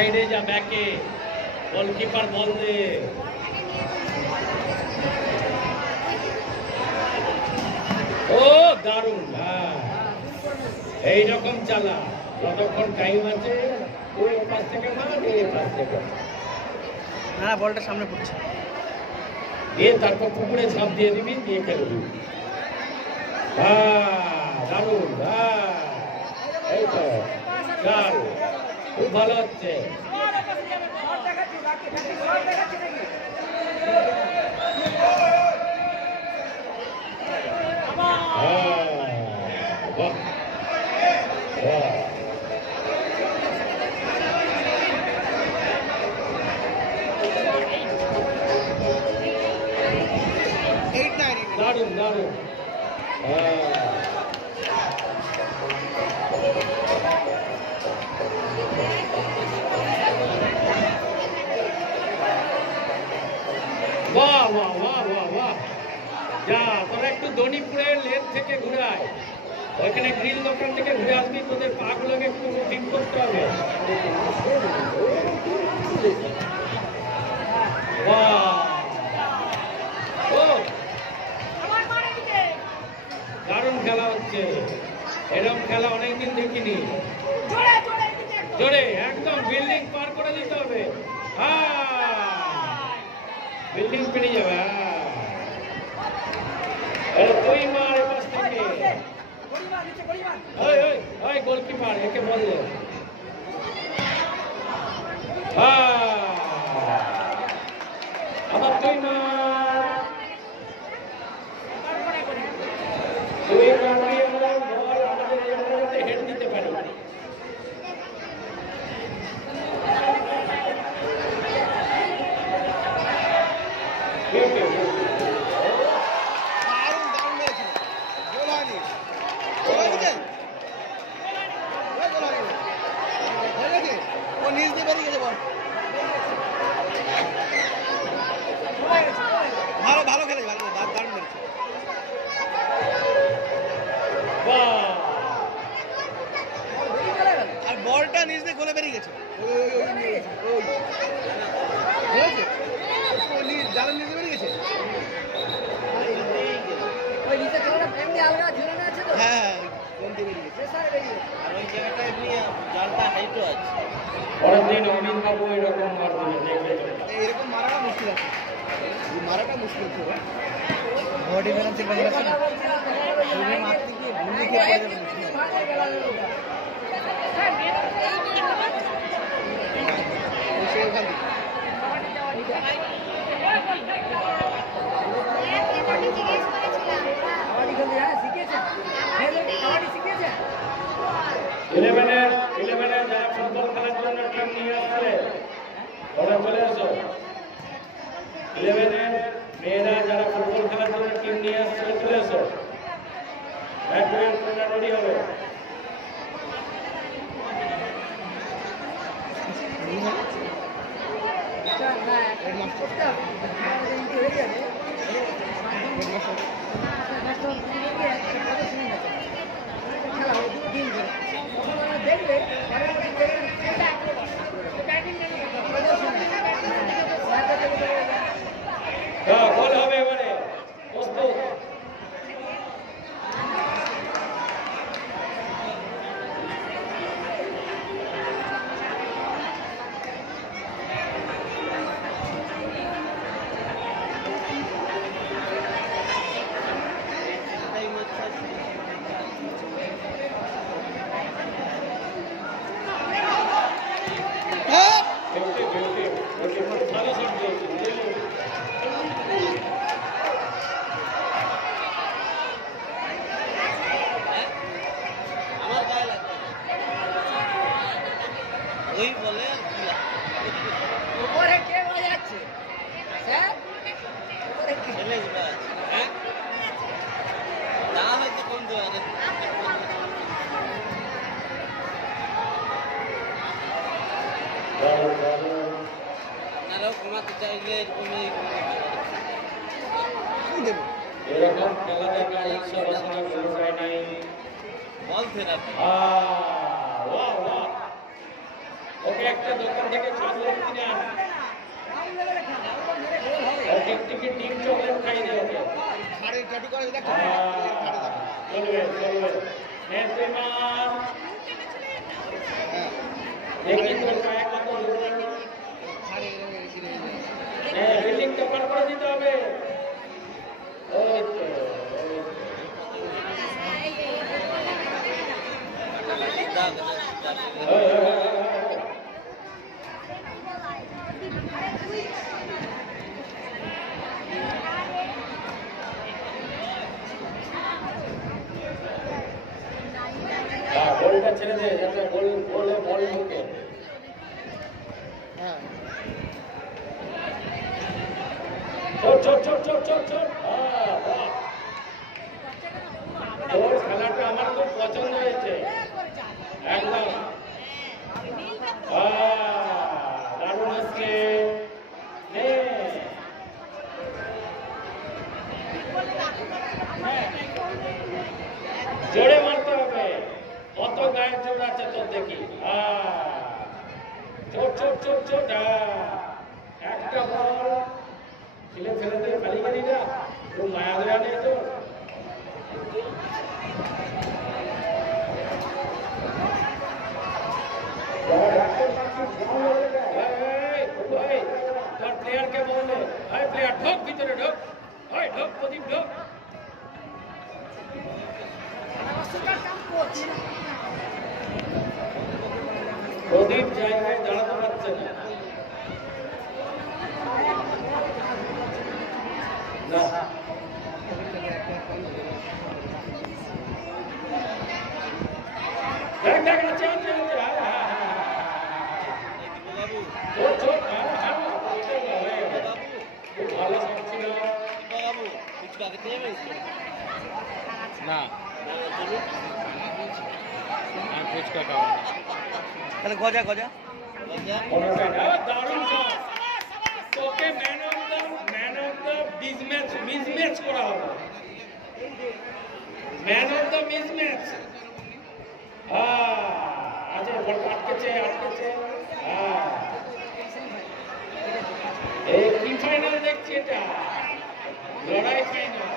সাইডে যা ব্যাকে গোলকিপার বল দে ও দারুণ এইরকম চালা যতক্ষণ টাইম আছে ওই পাশ থেকে মার এই পাশ থেকে না বলটা সামনে পড়ছে দিয়ে তারপর পুকুরে ঝাঁপ দিয়ে দিবি দিয়ে খেলবি দারুণ এই তো খুব ভালো হচ্ছে দারুণ দারুণ বাহ বাহ বাহ বাহ বাহ যা তোরা একটু দনিপুরের লেন থেকে ঘুরায় ওইখানে গ্রিল দোকান থেকে ঘুরে আসবি তোদের পাগুলোকে একটু ঠিক করতে হবে দারুণ খেলা হচ্ছে এরকম খেলা অনেকদিন দেখিনি জোরে একদম বিল্ডিং পার করে দিতে হবে বিল্ডিং পেরিয়ে যাবে তুই মার এপাশ থেকে ওই গোলকিপার একে বললে আবার তুই মার তুই মারবি আমরা বল আমাদের হেড দিতে পারি ভালো ভালো খেলে ভালো দারুণ খেলেছে আর বলটা নিচ দিয়ে গোলে বেরিয়ে গেছে জালের নিচে বেরিয়ে গেছে হ্যাঁ এরকম মারাটা মুশকিল আছে মারাটা মুশকিল ছিল বডি ব্যালেন্সের ব্যাপার আছে না মারতে গিয়ে ভুলে গিয়ে পড়ে যাবে ইলেভেনের যারা ফুটবল খেলার জন্য টিম নিয়ে আসছে ওরা চলে আসো 11-এর মেয়েরা যারা ফুটবল খেলার জন্য টিম নিয়ে আসছে চলে আসো রেডি হবে গোল হবে এবারে প্রস্তুত ভালো শট ওই বলে উপরে কে বাজাচ্ছে স্যার উপরে কে ছেলে গুলো আছে হ্যাঁ না হয়তো কোন দোকানে নারাও কমাতে চাইলে এরকম খেলা দেখা ইচ্ছা বাসনা কোনো যায় নাই বল থেরাপি বাহ বাহ ওকে একটা দোকান থেকে চকলেট কিনে আন। টিকটিকি ডিম চকলেট খাইয়ে দে ওকে। ঘাড়ে ট্যাটু করে দেখো চলবে চলবে। নে তুই মার। দেখি তোর পায়ে কত দোকান। ঘাড়ে গিরে হ্যাঁ, বিল্ডিংটা পার করে দিতে হবে। ওই তো, ওই তো। ওই, ওই, ওই, ওই, ওই। হ্যাঁ, বলটা ছেড়ে দে যাতে বলে বল ঢুকে। হ্যাঁ চোট চোট চোট চোট চোট চোট। হ্যাঁ, বাহ। তোর খেলাটা আমার খুব পছন্দ হয়েছে একদম। দারুণ হচ্ছে। নে। জোরে মারতে হবে। কত গায়ের জোর আছে তোর দেখি। চোট চোট চোট চোট। একটা বল ছেলে ফেলে দিয়ে খালি গেলি না, তোর মায়া দেওয়া নেই তো। তোর প্লেয়ারকে বললে, এই প্লেয়ার ঢোক ভিতরে ঢোক, ওই ঢোক প্রদীপ ঢোক। প্রদীপ জায়গায় দাঁড়াতে পারছে না। না দেখ দেখ না চেয়ে চেয়ে চোট চোট। খুব ভালো ছিল। না আমি ফুচকা খাবো না। তাহলে গজা গজা দারুণ শট। তোকে ম্যান অফ দ্য মিসম্যাচ করা হবে। Man of the mismatch. আচ্ছা আটকেছে আটকেছে। এই কি ফাইনাল দেখছি এটা, লড়াই ফাইনাল।